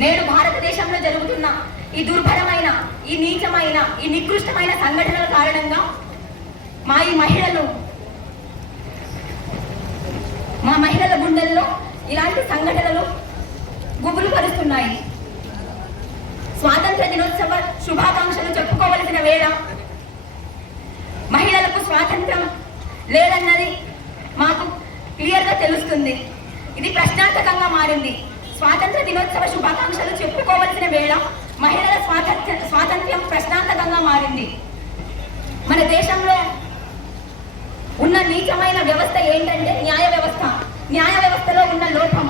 నేడు భారతదేశంలో జరుగుతున్న ఈ దుర్భరమైన, ఈ నీచమైన, ఈ నికృష్టమైన సంఘటనల కారణంగా మా మహిళల గుండెల్లో ఇలాంటి సంఘటనలు గుబులు పరుస్తున్నాయి. స్వాతంత్ర దినోత్సవ శుభాకాంక్షలు చెప్పుకోవలసిన వేళ మహిళలకు స్వాతంత్రం లేదన్నది మాకు క్లియర్గా తెలుస్తుంది. ఇది ప్రశ్నార్థకంగా మారింది. స్వాతంత్ర దినోత్సవ శుభాకాంక్షలు చెప్పుకోవలసిన వేళ మహిళల స్వాతంత్ర్యం ప్రశ్నార్థకంగా మారింది. మన దేశంలో ఉన్న నీచమైన వ్యవస్థ ఏంటంటే న్యాయ వ్యవస్థ. న్యాయ వ్యవస్థలో ఉన్న లోపం,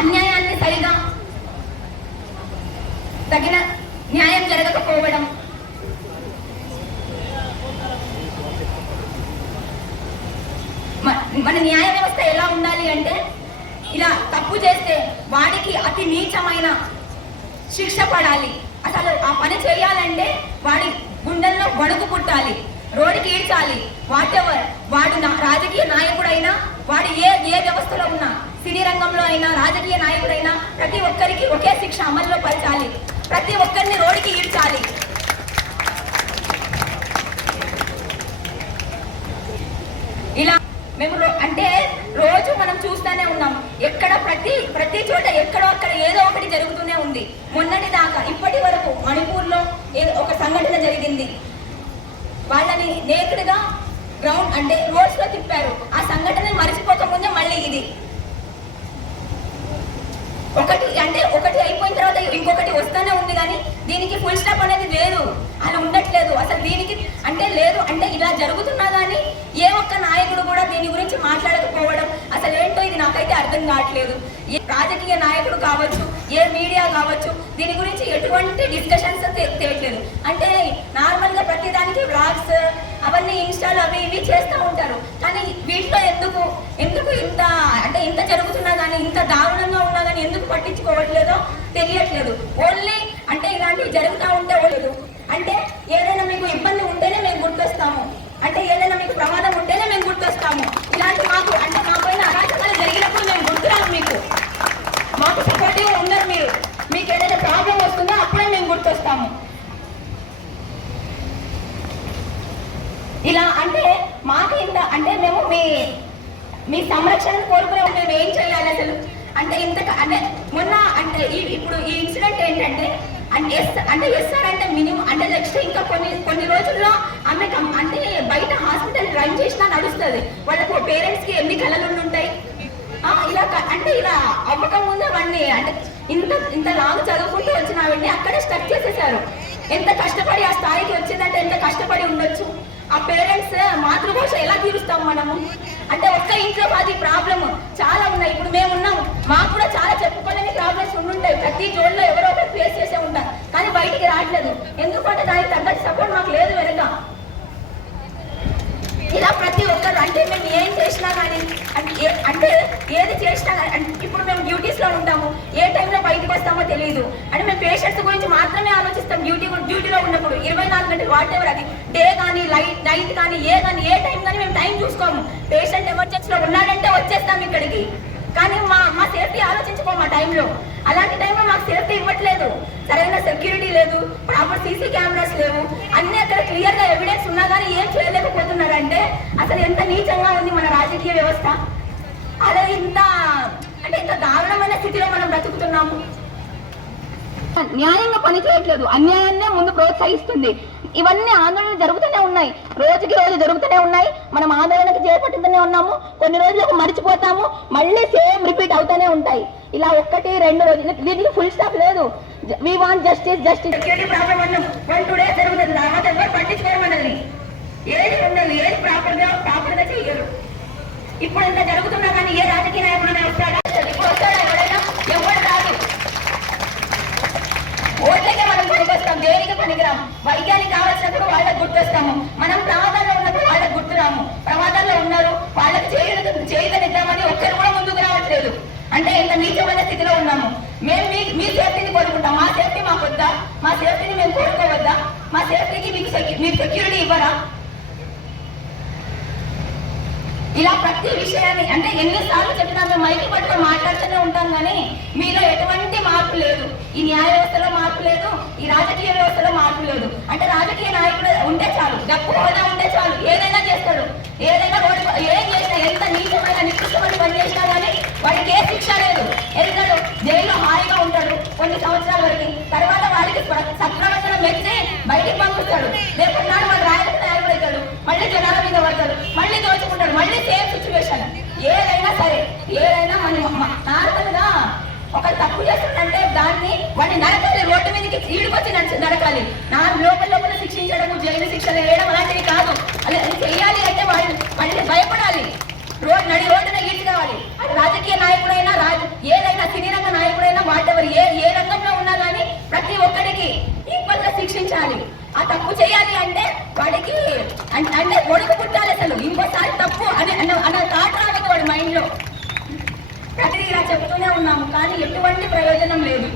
అన్యాయాన్ని సరిగా తగిన న్యాయం జరగకపోవడం, మన న్యాయ వ్యవస్థ ఎలా ఉండాలి అంటే ఇలా తప్పు చేస్తే వాడికి అతి నీచమైన శిక్ష పడాలి. అసలు ఆ పని చేయాలంటే వాడి గుండెల్లో వణుకు పుట్టాలి, రోడ్డుకి ఈడ్చాలి. వాటెవర్ వాడు రాజకీయ నాయకుడైనా, వాడు ఏ వ్యవస్థలో ఉన్నా, సినీ రంగంలో అయినా, రాజకీయ నాయకుడైనా ప్రతి ఒక్కరికి ఒకే శిక్ష అమల్లో పరచాలి. ప్రతి ఒక్కరిని రోడ్డుకి ఈడ్చాలి. ఇలా మేము అంటే రోజు మనం చూస్తూనే ఉన్నాం. ఎక్కడ ప్రతి చోట ఎక్కడో అక్కడ ఏదో ఒకటి జరుగుతూనే ఉంది. మొన్నటి దాకా ఇప్పటి వరకు మణిపూర్లో ఒక సంఘటన జరిగింది. వాళ్ళని నేకుడుగా గ్రౌండ్ అంటే రోడ్స్ లో తిప్పారు. ఆ సంఘటన మరిచిపోకముందే మళ్ళీ ఇది ఒకటి అయిపోయిన తర్వాత ఇంకొకటి వస్తూనే ఉంది. కానీ దీనికి ఫుల్ స్టాప్ అనేది లేదు, అలా ఉండట్లేదు. అసలు దీనికి అంటే లేదు అంటే ఇలా జరుగుతున్నా కానీ ఏ ఒక్క నాయకుడు కూడా దీని గురించి మాట్లాడకపోవడం అసలు ఏంటో ఇది నాకైతే అర్థం కావట్లేదు. ఏ రాజకీయ నాయకుడు కావచ్చు, ఏ మీడియా కావచ్చు, దీని గురించి ఎటువంటి డిస్కషన్స్ తెలియట్లేదు. అంటే నార్మల్గా ప్రతిదానికి వ్లాగ్స్ అవన్నీ ఇన్స్టాలు అవి ఇవి చేస్తూ ఉంటారు. కానీ వీటిలో ఎందుకు ఇంత జరుగుతున్నా కానీ, ఇంత దారుణంగా ఉన్నా కానీ ఎందుకు పట్టించుకోవట్లేదో తెలియట్లేదు. ఓన్లీ అంటే ఇలాంటివి జరుగుతూ ఉంటే లేదు అంటే ఏదైనా మీకు ఇబ్బంది ఉంటేనే మేము గుర్తొస్తాము, అంటే ఏదైనా మీకు ప్రమాదం ఉంటేనే మేము గుర్తొస్తాము. ఇలాంటి మాకు అంటే మా పైన అరాచకాలు జరిగినప్పుడు మేము గుర్తురాము, మాకు సపోర్టివ్గా ఉండరు. మీకు ఏదైనా ప్రాబ్లం వస్తుందో అప్పుడే మేము గుర్తొస్తాము. ఇలా అంటే మాకు ఇంత అంటే మేము మీ సంరక్షణను కోరుకునే మేము ఏం చేయాలి అసలు అంటే అంటే మొన్న అంటే ఇప్పుడు ఈ ఇన్సిడెంట్ ఏంటంటే ఎస్ఆర్ అంటే మినిమం అంటే నెక్స్ట్ ఇంకా కొన్ని రోజుల్లో ఆమె అంటే బయట హాస్పిటల్ రన్ చేసినా నడుస్తుంది. వాళ్ళకు పేరెంట్స్కి ఎన్ని కళలు ఉంటాయి. ఇలా అంటే ఇలా అవ్వకం ముందు అవన్నీ అంటే ఇంత లాంగ్ చదువుకుంటూ వచ్చినావండి అక్కడే స్టక్ చేసేసారు. ఎంత కష్టపడి ఆ స్థాయికి వచ్చిందంటే ఎంత కష్టపడి ఉండొచ్చు. ఆ పేరెంట్స్ మాతృభాష ఎలా తీరుస్తాం మనము అంటే ఒక్క ఇంట్లో అది ప్రాబ్లమ్ చాలా ఉన్నాయి. ఇప్పుడు మేము ఉన్నాము, మాకు కూడా చాలా చెప్పుకోలేని ప్రాబ్లమ్స్ ఉండుంటాయి. ప్రతి జోన్లో ఎవరో ఒకరు ఫేస్ చేసే ఉంటారు. కానీ బయటికి రావట్లేదు. ఎందుకంటే దానికి తగ్గట్టు సపోర్ట్ మాకు లేదు వెనక. ఇలా ప్రతి ఒక్కరు అంటే మేము ఏం చేసినా కానీ అంటే ఏది చేసినా కానీ ఇప్పుడు మేము డ్యూటీస్లో ఉంటాము, ఏ టైంలో బయటకు వస్తామో తెలియదు. అంటే మేము పేషెంట్స్ గురించి మాత్రమే ఆలోచిస్తాం. డ్యూటీలో ఉన్నప్పుడు 24 గంటలు వాట్ ఎవర్ అది డే కానీ నైట్ కానీ ఏ టైం కానీ మేము టైం చూసుకోము. పేషెంట్ ఎమర్జెన్సీలో ఉన్నాడంటే వచ్చేస్తాం ఇక్కడికి. కానీ మా సేఫ్టీ ఆలోచించుకోము ఆ టైంలో. అలాంటి టైంలో మాకు సేఫ్టీ ఇవ్వట్లేదు. సరైన సెక్యూరిటీ లేదు, ప్రాపర్ సీసీ కెమెరాస్ లేవు. అన్ని అక్కడ క్లియర్గా ఎవిడెన్స్ ఉన్నా కానీ ఏం చేయలేకపోతున్నారంటే అసలు ఎంత నీచంగా ఉంది మన రాజకీయ వ్యవస్థ. అదే ఇంత దారుణమైన స్థితిలో మనం బ్రతుకుతున్నాము. న్యాయంగా పని చేయట్లేదు, అన్యాయాన్నే ముందు ప్రోత్సహిస్తుంది. ఇవన్నీ ఆందోళనలు జరుగుతూనే ఉన్నాయి, రోజుకి రోజు జరుగుతూనే ఉన్నాయి. మనం ఆందోళనకు చేపట్టుతూనే ఉన్నాము, కొన్ని రోజులకు మర్చిపోతాము, మళ్ళీ సేమ్ రిపీట్ అవుతూనే ఉంటాయి. ఇలా 1-2 రోజులు దీనికి ఫుల్ స్టాప్ లేదు. We want justice justice. Problem 1-2 days జరుగుతుంది, తర్వాత ఎవరు పట్టించుకోమన్నది. ఏది ఉండదు, ఏది ప్రాపర్గా చెయ్యరు. ఇప్పుడు ఇంత జరుగుతున్నా కానీ ఏ రాజకీయ నాయకుడు వస్తాడా? ఇప్పుడు వస్తాడా ఎవరైనా? ఎవరు రాదు. ఓట్లకే మనం పనికొస్తాం, దేనికి పనికిరాం. వైద్యానికి కావాల్సినప్పుడు వాళ్ళకి గుర్తొస్తాము, మనం ప్రమాదాల్లో ఉన్నప్పుడు వాళ్ళకి గుర్తురాము. ప్రమాదాల్లో ఉన్నారు, వాళ్ళకి చేయగలిద్దామని ఒక్కరు కూడా ముందుకు రావట్లేదు. అంటే ఇంత నీచమైన స్థితిలో ఉన్నాము. మేము మీ సేఫ్టీని కోరుకుంటాం, మా సేఫ్టీ మాకు వద్దా? మా సేఫ్టీని మేము కోరుకోవద్దా? మా సేఫ్టీకి మీకు సెక్యూరిటీ ఇవ్వరా? ఇలా ప్రతి విషయాన్ని అంటే ఎన్నిసార్లు చెప్పినా మేము మైకి పట్టుకొని మాట్లాడుతూనే ఉంటాం, కానీ మీలో ఎటువంటి మార్పు లేదు. ఈ న్యాయ వ్యవస్థలో మార్పు లేదు, ఈ రాజకీయ వ్యవస్థలో మార్పు లేదు. అంటే రాజకీయ నాయకుడు ఉంటే చాలు, డబ్బు హోదా ఉంటే చాలు, ఏదైనా చేస్తాడు. ఏదైనా ఏం చేసినా, ఎంత నీచమైన నికృష్టమైన పని చేసినా కానీ వాడికి ఏ శిక్ష లేదు. ఎందుకంటే జైల్లో హాయిగా ఉంటాడు కొన్ని సంవత్సరాల వరకు, తర్వాత వాడికి సక్రమంగా మెచ్చి బయటికి పంపిస్తాడు. రేపటి నాడు వాడు రాజకీయ నాయకుడు అవుతాడు, మళ్ళీ జనాల మీద పడతాడు, మళ్ళీ దోచుకుంటాడు, మళ్ళీ సేమ్ సిచ్యువేషన్. ఏదైనా సరే, ఏదైనా నార్మల్గా ఒక తప్పు చేస్తుందంటే దాన్ని వాడిని నరకాలి, రోడ్డు మీదకి ఈడుకొచ్చి నరకాలి. లోపల శిక్షించడము, జైలు శిక్షలు వేయడం అలాంటివి కాదు. అది చెయ్యాలి అంటే వాళ్ళని భయపడాలి, రోడ్డున ఈడ్చి కావాలి. అది రాజకీయ నాయకుడైనా, ఏదైనా సినీ రంగ నాయకుడైనా, వాటెవర్ ఏ రంగంలో ఉన్నా కానీ ప్రతి ఒక్కరికి ఈక్వల్ గా శిక్షించాలి. ఆ తప్పు చేయాలి అంటే వాడికి అంటే ఒడుకు పుట్టాలి. అసలు ఇంకోసారి తప్పు అన్న థాట్ రావద్దు వాడి మైండ్ లో. ప్రతిదీ ఇలా చెప్తూనే ఉన్నాము, కానీ ఎటువంటి ప్రయోజనం లేదు.